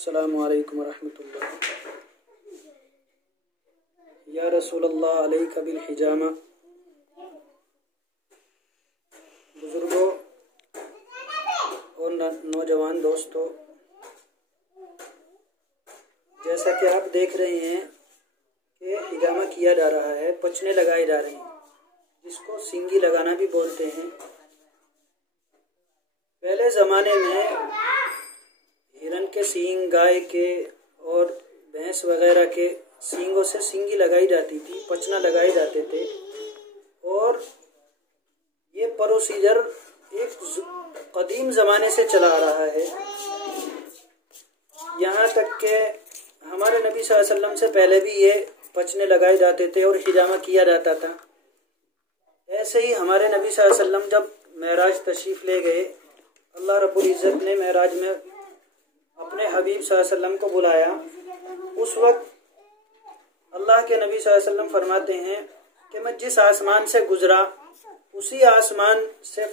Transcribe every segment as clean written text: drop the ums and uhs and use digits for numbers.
अस्सलामु अलैकुम वरहमतुल्लाह। या रसूलल्लाह अलैका बिल हिजामा। बुजुर्गों और नौजवान दोस्तों, जैसा कि आप देख रहे हैं कि हिजामा किया जा रहा है, पचने लगाए जा रहे हैं, जिसको सींगी लगाना भी बोलते हैं। पहले ज़माने में हिरन के सींग, गाय के और भैंस वगैरह के सींगों से सींगी लगाई जाती थी, पचना लगाए जाते थे। और ये प्रोसीजर एक कदीम ज़माने से चला आ रहा है, यहाँ तक कि हमारे नबी सल्लल्लाहु अलैहि वसल्लम से पहले भी ये पचने लगाए जाते थे और हिजामा किया जाता था। ऐसे ही हमारे नबी सल्लल्लाहु अलैहि वसल्लम जब मेराज तशरीफ़ ले गए, अल्लाह रब्बुल इज़्ज़त ने मेराज में अपने हबीब सल्लल्लाहु अलैहि वसल्लम को बुलाया। उस वक्त अल्लाह के नबी सल्लल्लाहु अलैहि वसल्लम फरमाते हैं कि मैं जिस आसमान से गुजरा, उसी आसमान से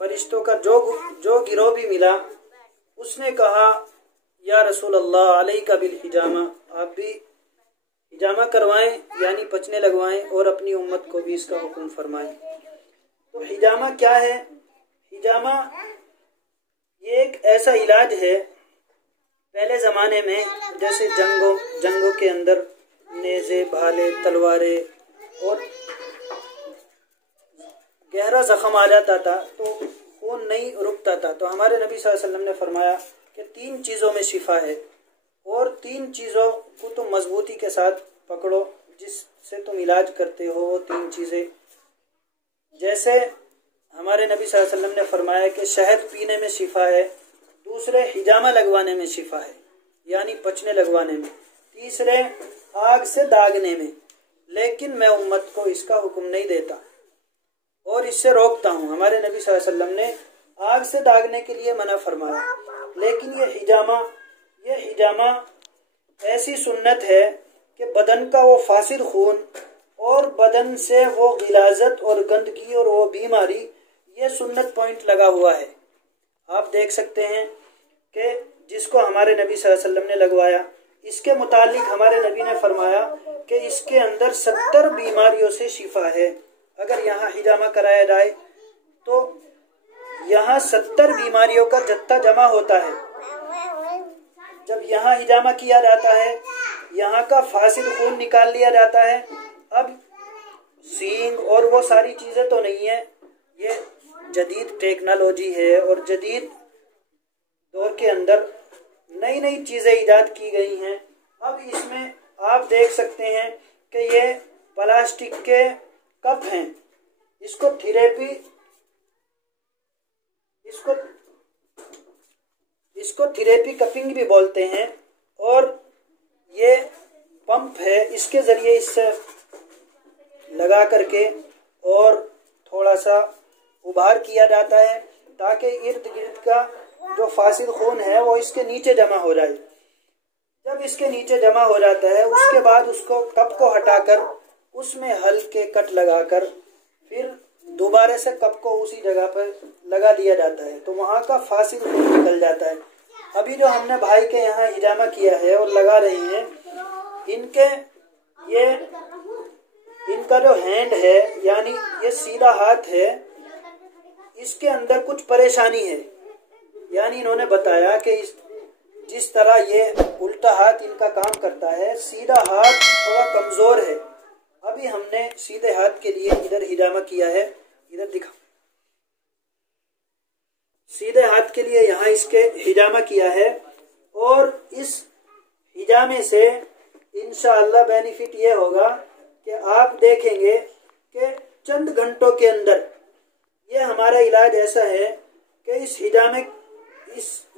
फरिश्तों का जो गिरोह भी मिला, उसने कहा या रसूल अल्लाह अलैका बिल हिजामा, आप भी हिजामा करवाएं यानी पचने लगवाएं और अपनी उम्मत को भी इसका हुक्म फरमाएं। तो हिजामा क्या है? हिजामा ये एक ऐसा इलाज है, पहले ज़माने में जैसे जंगों के अंदर नेज़े, भाले, तलवारें और गहरा ज़ख्म आ जाता था तो खून नहीं रुकता था। तो हमारे नबी सल्लल्लाहु अलैहि वसल्लम ने फरमाया कि 3 चीज़ों में शिफा है और 3 चीज़ों को तुम मजबूती के साथ पकड़ो, जिससे तुम इलाज करते हो। वो 3 चीज़ें, जैसे हमारे नबी सल्लल्लाहु अलैहि वसल्लम ने फरमाया कि शहद पीने में शिफा है, दूसरे हिजामा लगवाने में शिफा है यानी पचने लगवाने में, तीसरे आग से दागने में। लेकिन मैं उम्मत को इसका हुक्म नहीं देता और इससे रोकता हूँ। हमारे नबी सल्लल्लाहु अलैहि वसल्लम ने आग से दागने के लिए मना फरमाया, लेकिन ये हिजामा ऐसी सुन्नत है कि बदन का वो फासिद खून और बदन से वो गिलाजत और गंदगी और वो बीमारी, ये सुन्नत पॉइंट लगा हुआ है। आप देख सकते हैं कि जिसको हमारे नबी सल्लल्लाहु अलैहि वसल्लम ने लगवाया, इसके मुतालिक हमारे नबी ने फरमाया कि इसके अंदर 70 बीमारियों से शिफा है। अगर यहाँ हिजामा कराया जाए तो यहाँ 70 बीमारियों का जत्था जमा होता है। जब यहाँ हिजामा किया जाता है, यहाँ का फासिद खून निकाल लिया जाता है। अब सींग और वो सारी चीज़ें तो नहीं है, ये जदीद टेक्नोलॉजी है और जदीद दौर के अंदर नई नई चीज़ें ईजाद की गई हैं। अब इसमें आप देख सकते हैं कि ये प्लास्टिक के कप हैं, इसको थेरेपी कपिंग भी बोलते हैं। और ये पंप है, इसके ज़रिए इससे लगा करके और थोड़ा सा उभार किया जाता है ताकि इर्द गिर्द का जो फासिद खून है वो इसके नीचे जमा हो जाए। जब इसके नीचे जमा हो जाता है, उसके बाद उसको कप को हटाकर उसमें हल्के कट लगाकर फिर दोबारा से कप को उसी जगह पर लगा दिया जाता है, तो वहाँ का फासिद खून निकल जाता है। अभी जो हमने भाई के यहाँ हिजामा किया है और लगा रहे हैं, इनका जो हैंड है यानी ये सीधा हाथ है, इसके अंदर कुछ परेशानी है। यानी इन्होंने बताया कि जिस तरह ये उल्टा हाथ इनका काम करता है, सीधा हाथ थोड़ा कमज़ोर है। अभी हमने सीधे हाथ के लिए इधर हिजामा किया है, इधर दिखा, सीधे हाथ के लिए यहाँ इसके हिजामा किया है। और इस हिजामे से इंशाअल्लाह बेनिफिट ये होगा कि आप देखेंगे कि चंद घंटों के अंदर, ये हमारा इलाज ऐसा है कि इस हिजामे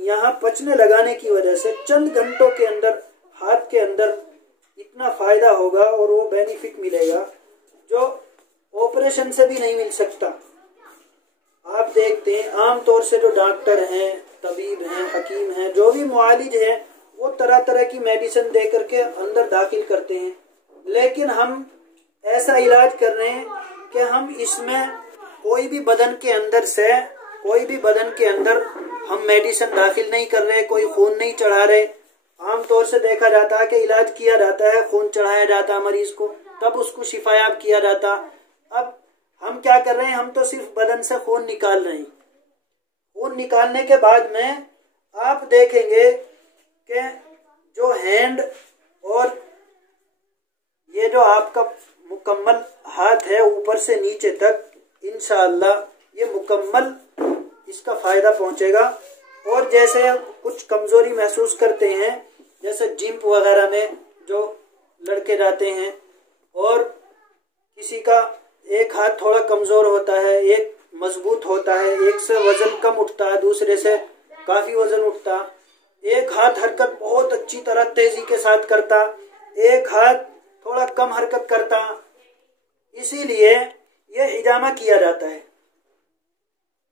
यहाँ पचने लगाने की वजह से चंद घंटों के अंदर हाथ के अंदर इतना फ़ायदा होगा और वो बेनिफिट मिलेगा जो ऑपरेशन से भी नहीं मिल सकता। आप देखते हैं आम तौर से जो डॉक्टर हैं, तबीब हैं, हकीम हैं, जो भी मुआलिज हैं, वो तरह तरह की मेडिसिन दे करके अंदर दाखिल करते हैं, लेकिन हम ऐसा इलाज कर रहे हैं कि हम इसमें कोई भी बदन के अंदर से कोई भी बदन के अंदर हम मेडिसिन दाखिल नहीं कर रहे, कोई खून नहीं चढ़ा रहे। आमतौर से देखा जाता है कि इलाज किया जाता है, खून चढ़ाया जाता है मरीज को, तब उसको शिफायाब किया जाता। अब हम क्या कर रहे हैं, हम तो सिर्फ बदन से खून निकाल रहे हैं। खून निकालने के बाद में आप देखेंगे कि जो हैंड और ये जो आपका मुकम्मल हाथ है ऊपर से नीचे तक, इंशाअल्लाह ये मुकम्मल इसका फायदा पहुंचेगा। और जैसे कुछ कमजोरी महसूस करते हैं, जैसे जिम वगैरह में जो लड़के जाते हैं और किसी का एक हाथ थोड़ा कमजोर होता है, एक मजबूत होता है, एक से वजन कम उठता है, दूसरे से काफी वजन उठता, एक हाथ हरकत बहुत अच्छी तरह तेजी के साथ करता, एक हाथ थोड़ा कम हरकत करता, इसीलिए यह हिजामा किया जाता है।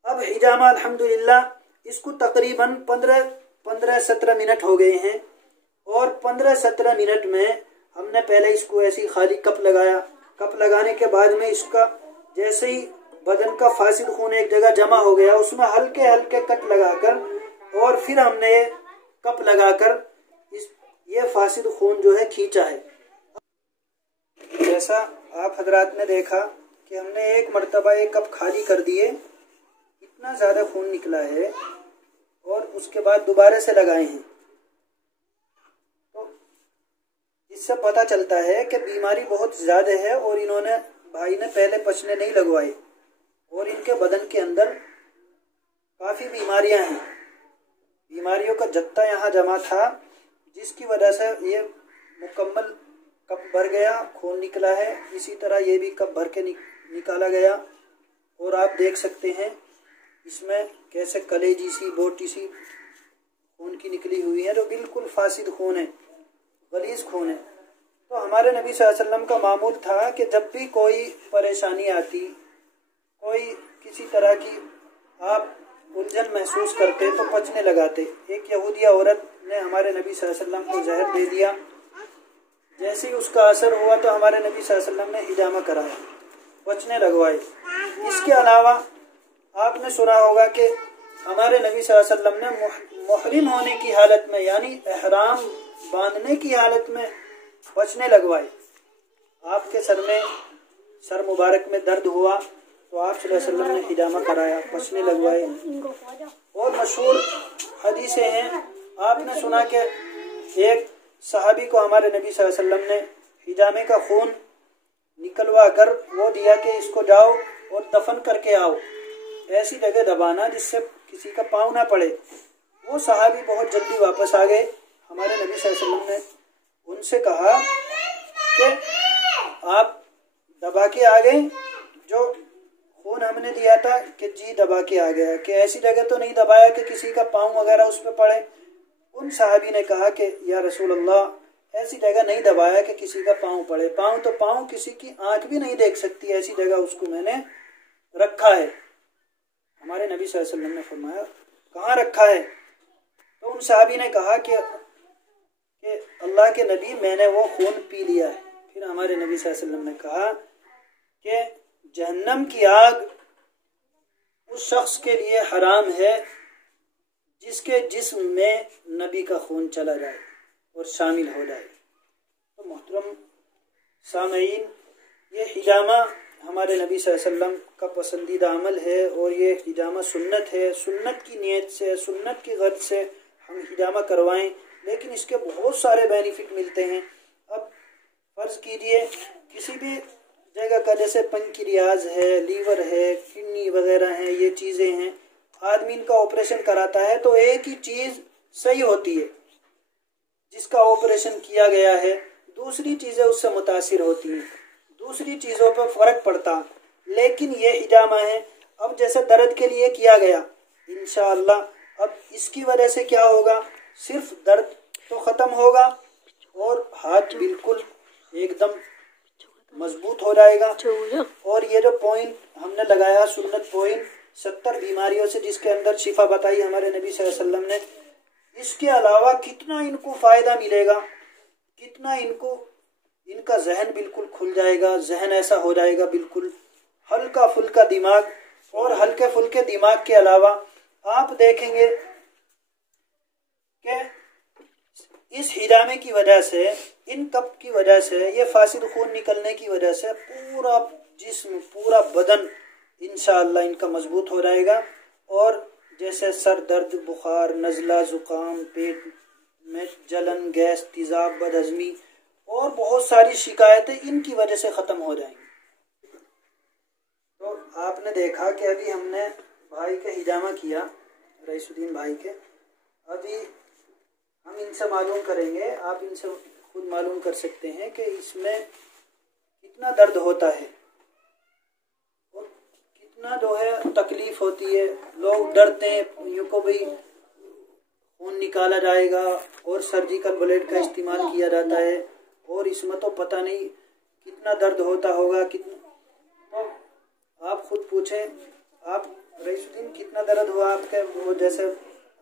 अब हिजामा अल्हम्दुलिल्लाह इसको तकरीबन 15-17 मिनट हो गए हैं और 15-17 मिनट में हमने पहले इसको ऐसी खाली कप लगाया। कप लगाने के बाद में इसका जैसे ही बदन का फासिद खून एक जगह जमा हो गया, उसमें हल्के हल्के कट लगाकर और फिर हमने कप लगाकर ये फासिद खून जो है खींचा है। जैसा आप हजरात ने देखा कि हमने एक मर्तबा एक कप खाली कर दिए, इतना ज़्यादा खून निकला है और उसके बाद दोबारा से लगाए हैं। तो इससे पता चलता है कि बीमारी बहुत ज़्यादा है और इन्होंने भाई ने पहले पचने नहीं लगवाए और इनके बदन के अंदर काफ़ी बीमारियां हैं। बीमारियों का जत्था यहाँ जमा था, जिसकी वजह से ये मुकम्मल कप भर गया, खून निकला है। इसी तरह ये भी कप भर के निकाला गया और आप देख सकते हैं इसमें कैसे कलेजी सी बोटी सी खून की निकली हुई है, जो बिल्कुल फासिद खून है, गलीज खून है। तो हमारे नबी सल्लल्लाहु अलैहि वसल्लम का मामूल था कि जब भी कोई परेशानी आती, कोई किसी तरह की आप उलझन महसूस करते तो पचने लगाते। एक यहूदिया औरत ने हमारे नबी सल्लल्लाहु अलैहि वसल्लम को जहर दे दिया। जैसे ही उसका असर हुआ तो हमारे नबी सल्लल्लाहु अलैहि वसल्लम ने हिजामा कराया, पचने लगवाए। इसके अलावा आपने सुना होगा कि हमारे नबी सल्लल्लाहु अलैहि वसल्लम ने मुहरिम होने की हालत में, यानी एहराम बांधने की हालत में पचने लगवाए। आपके सर मुबारक में दर्द हुआ तो आप सल्लल्लाहु अलैहि वसल्लम ने हिजामा कराया, पचने लगवाए। और मशहूर हदीसें हैं, आपने सुना कि एक सहाबी को हमारे नबी सल्लल्लाहु अलैहि वसल्लम ने हिजामे का खून निकलवा कर वो दिया कि इसको जाओ और दफन करके आओ, ऐसी जगह दबाना जिससे किसी का पाँव ना पड़े। वो सहाबी बहुत जल्दी वापस आ गए। हमारे नबी सल्लल्लाहु अलैहि वसल्लम ने उनसे कहा कि आप दबा के आ गए जो खून हमने दिया था? कि जी दबा के आ गया। कि ऐसी जगह तो नहीं दबाया कि किसी का पाँव वगैरह उस पर पड़े? उन सहाबी ने कहा कि या रसूल अल्लाह, ऐसी जगह नहीं दबाया कि किसी का पाँव पड़े। पाँव तो पाँव, किसी की आंख भी नहीं देख सकती, ऐसी जगह उसको मैंने रखा है। हमारे नबी सल्लल्लाहु अलैहि वसल्लम ने फरमाया कहाँ रखा है? तो उन सहाबी ने कहा कि अल्लाह के नबी, मैंने वो खून पी लिया है। फिर हमारे नबी सल्लल्लाहु अलैहि वसल्लम ने कहा कि जहन्नम की आग उस शख्स के लिए हराम है जिसके जिस्म में नबी का खून चला जाए और शामिल हो जाए। तो मोहतरम सामईन, ये हिजामा हमारे नबी सल्लल्लाहु अलैहि वसल्लम का पसंदीदा अमल है और ये हिजामा सुन्नत है। सुन्नत की नीयत से, सुन्नत की गर्ज से हम हिजामा करवाएं, लेकिन इसके बहुत सारे बेनिफिट मिलते हैं। अब फर्ज कीजिए किसी भी जगह का, जैसे पंक्रियाज है, लीवर है, किडनी वगैरह हैं, ये चीज़ें हैं, आदमी इनका ऑपरेशन कराता है तो एक ही चीज़ सही होती है जिसका ऑपरेशन किया गया है, दूसरी चीज़ें उससे मुतासिर होती हैं, दूसरी चीज़ों पर फ़र्क पड़ता। लेकिन ये हिजामा है, अब जैसे दर्द के लिए किया गया, इंशाअल्लाह अब इसकी वजह से क्या होगा, सिर्फ दर्द तो ख़त्म होगा और हाथ बिल्कुल एकदम मजबूत हो जाएगा। और ये जो पॉइंट हमने लगाया, सुन्नत पॉइंट, 70 बीमारियों से जिसके अंदर शिफा बताई हमारे नबी सल्लल्लाहु अलैहि वसल्लम ने, इसके अलावा कितना इनको फ़ायदा मिलेगा, कितना इनका जहन बिल्कुल खुल जाएगा, जहन ऐसा हो जाएगा बिल्कुल हल्का फुल्का दिमाग, और हल्के फुल्के दिमाग के अलावा आप देखेंगे कि इस हिजामे की वजह से, इन कप की वजह से, ये फासिद खून निकलने की वजह से पूरा जिस्म, पूरा बदन इंशाअल्लाह इनका मजबूत हो जाएगा। और जैसे सर दर्द, बुखार, नज़ला, ज़ुकाम, पेट में जलन, गैस, तेज़ाब, बदहज़मी और बहुत सारी शिकायतें इनकी वजह से ख़त्म हो जाएंगी। तो आपने देखा कि अभी हमने भाई का हिजामा किया, रईसुद्दीन भाई के। अभी हम इनसे मालूम करेंगे, आप इनसे खुद मालूम कर सकते हैं कि इसमें कितना दर्द होता है और कितना जो है तकलीफ होती है। लोग डरते हैं यूँ को भी खून निकाला जाएगा और सर्जिकल ब्लेड का इस्तेमाल किया जाता है और इसमें तो पता नहीं कितना दर्द होता होगा। कितना, तो आप खुद पूछें, आप रईसुद्दीन कितना दर्द हुआ आपके? वो जैसे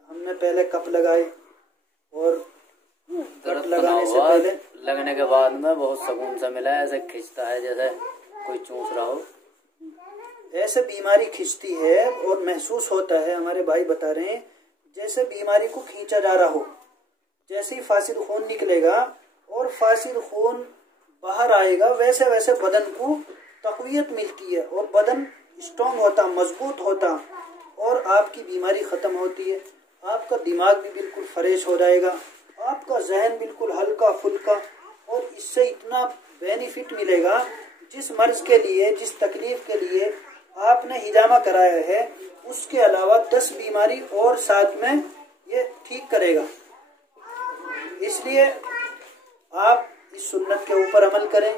हमने पहले कप लगाए और कप लगाने से पहले, लगने के बाद में बहुत सुकून सा मिला, ऐसे खिंचता है जैसे कोई चूस रहा हो। ऐसे बीमारी खिंचती है और महसूस होता है, हमारे भाई बता रहे हैं, जैसे बीमारी को खींचा जा रहा हो। जैसे ही फासिद खून निकलेगा और फासिद खून बाहर आएगा, वैसे वैसे बदन को तक़वियत मिलती है और बदन स्ट्रॉन्ग होता, मजबूत होता और आपकी बीमारी ख़त्म होती है। आपका दिमाग भी बिल्कुल फ्रेश हो जाएगा, आपका जहन बिल्कुल हल्का फुल्का, और इससे इतना बेनिफिट मिलेगा। जिस मर्ज के लिए, जिस तकलीफ के लिए आपने हिजामा कराया है, उसके अलावा 10 बीमारी और साथ में ये ठीक करेगा। इसलिए आप इस सुन्नत के ऊपर अमल करें।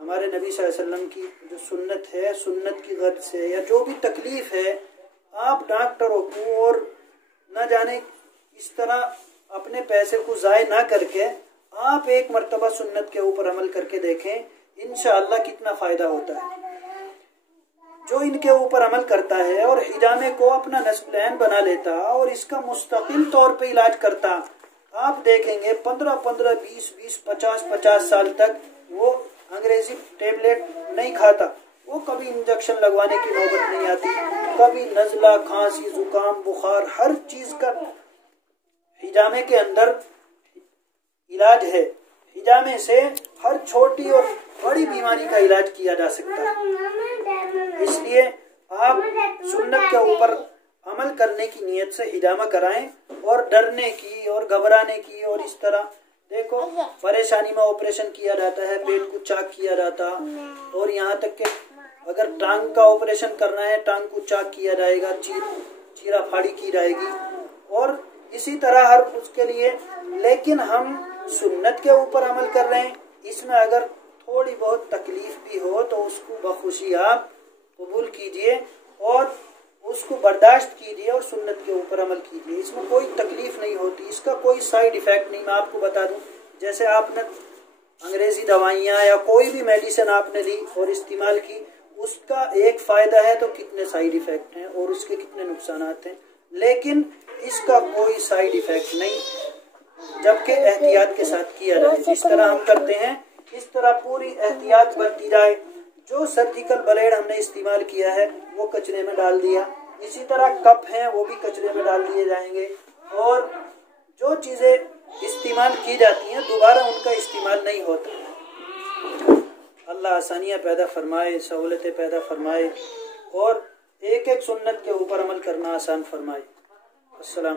हमारे नबी सल्लल्लाहु अलैहि वसल्लम की जो सुन्नत है, सुन्नत की गर्ज से या जो भी तकलीफ है, आप डॉक्टरों को और न जाने इस तरह अपने पैसे को ज़ाय ना करके आप एक मर्तबा सुन्नत के ऊपर अमल करके देखें, इंशाअल्लाह कितना फ़ायदा होता है। जो इनके ऊपर अमल करता है और हिजामे को अपना नस्ल बना लेता और इसका मुस्तकिल तौर पे इलाज करता, आप देखेंगे 15-15, 20-20, 50-50 साल तक वो अंग्रेजी टेबलेट नहीं खाता, वो कभी इंजेक्शन लगवाने की नौबत नहीं आती, कभी नज़ला, खांसी, जुकाम, बुखार, हर चीज़ का हिजामे के अंदर इलाज है। हिजामे से हर छोटी और बड़ी बीमारी का इलाज किया जा सकता है। इसलिए आप सुन्नत के ऊपर अमल करने की नीयत से हिजामा कराएं और डरने की और घबराने की और इस तरह, देखो परेशानी में ऑपरेशन किया जाता है, पेट को चाक किया जाता, और यहाँ तक कि अगर टांग का ऑपरेशन करना है, टांग को चाक किया जाएगा, चीरा फाड़ी की जाएगी और इसी तरह हर उसके लिए। लेकिन हम सुन्नत के ऊपर अमल कर रहे हैं, इसमें अगर थोड़ी बहुत तकलीफ भी हो तो उसको बखुशी आप कबूल कीजिए और उसको बर्दाश्त कीजिए और सुन्नत के ऊपर अमल कीजिए। इसमें कोई तकलीफ नहीं होती, इसका कोई साइड इफेक्ट नहीं। मैं आपको बता दूं, जैसे आपने अंग्रेजी दवाइयाँ या कोई भी मेडिसिन आपने ली और इस्तेमाल की, उसका एक फ़ायदा है तो कितने साइड इफ़ेक्ट हैं और उसके कितने नुकसान हैं, लेकिन इसका कोई साइड इफ़ेक्ट नहीं, जबकि एहतियात के साथ किया जाए। जिस तरह हम करते हैं इस तरह पूरी एहतियात बरती जाए। जो सर्जिकल ब्लेड हमने इस्तेमाल किया है वो कचरे में डाल दिया, इसी तरह कप हैं वो भी कचरे में डाल दिए जाएंगे, और जो चीज़ें इस्तेमाल की जाती हैं दोबारा उनका इस्तेमाल नहीं होता। अल्लाह आसानियाँ पैदा फरमाए, सहूलतें पैदा फरमाए और एक एक सुन्नत के ऊपर अमल करना आसान फरमाए। अस्सलाम।